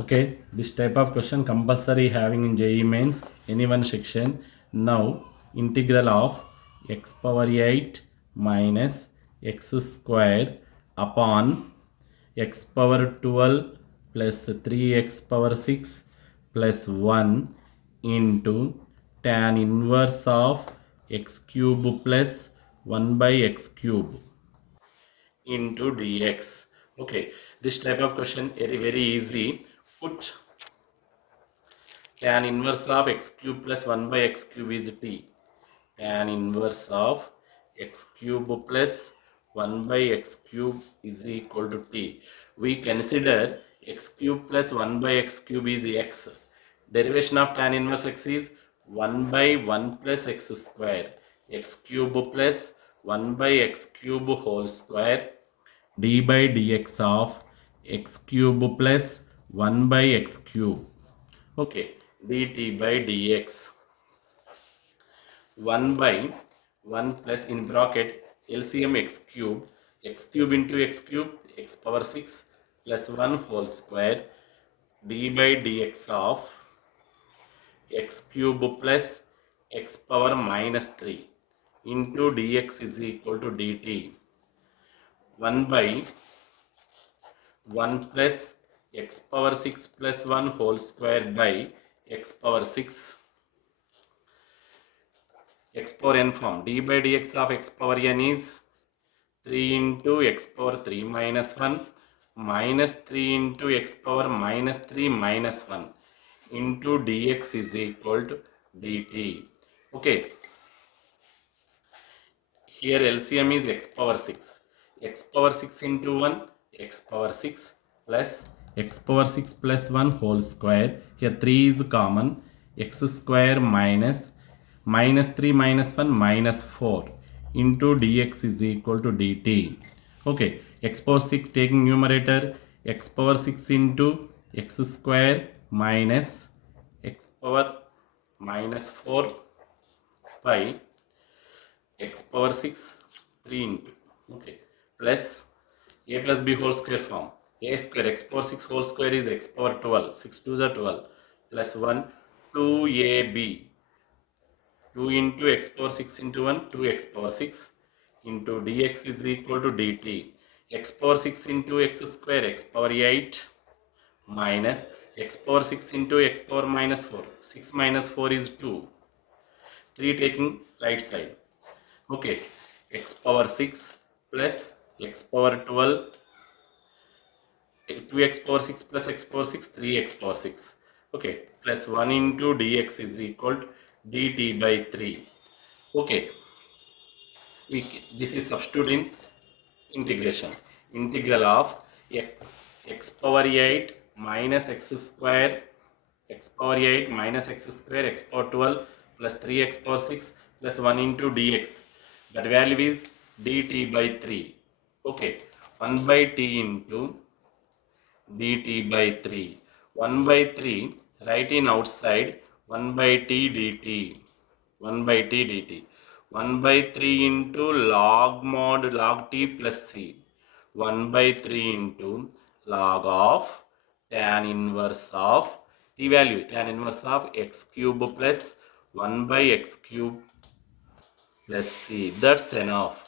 Okay, this type of question compulsory having in JEE Mains, any one section. Now, integral of x power 8 minus x square upon x power 12 plus 3x power 6 plus 1 into tan inverse of x cube plus 1 by x cube into dx. Okay, this type of question very easy. Put tan inverse of x cube plus 1 by x cube is t. Tan inverse of x cube plus 1 by x cube is equal to t. We consider x cube plus 1 by x cube is x. Derivation of tan inverse x is 1 by 1 plus x square. X cube plus 1 by x cube whole square d by dx of x cube plus 1 by x cube. Okay, dt by dx 1 by 1 plus in bracket LCM x cube into x cube x power 6 plus 1 whole square d by dx of x cube plus x power minus 3 into dx is equal to dt 1 by 1 plus x power 6 plus 1 whole square by x power 6 x power n form. D by dx of x power n is 3 into x power 3 minus 1 minus 3 into x power minus 3 minus 1 into dx is equal to dt. Okay, here LCM is x power 6. X power 6 into 1, x power 6 plus x power 6 plus 1 whole square. Here 3 is common. X square minus 3 minus 1 minus 4 into dx is equal to dt. Okay, x power 6 taking numerator, x power 6 into x square minus x power minus 4 by x power 6 3 into okay plus a plus b whole square form. A square x power 6 whole square is x power 12, 6 2s are 12 plus 1 2ab 2 into x power 6 into 1 2x power 6 into dx is equal to dt x power 6 into x square x power 8 minus x power 6 into x power minus 4, 6 minus 4 is 2, 3 taking right side. Okay, x power 6 plus x power 12, 2x power 6 plus x power 6, 3x power 6. Okay, plus 1 into dx is equal to dt by 3. Okay, this is substitute in integration. Integral of x power 8 minus x square, x power 8 minus x square, x power 12 plus 3x power 6 plus 1 into dx. That value is dt by 3. Okay, 1 by t into dt by 3. 1 by 3, write in outside 1 by t dt. 1 by t dt. 1 by 3 into log mod log t plus c. 1 by 3 into log of tan inverse of t value, tan inverse of x cube plus 1 by x cube plus c. That's enough.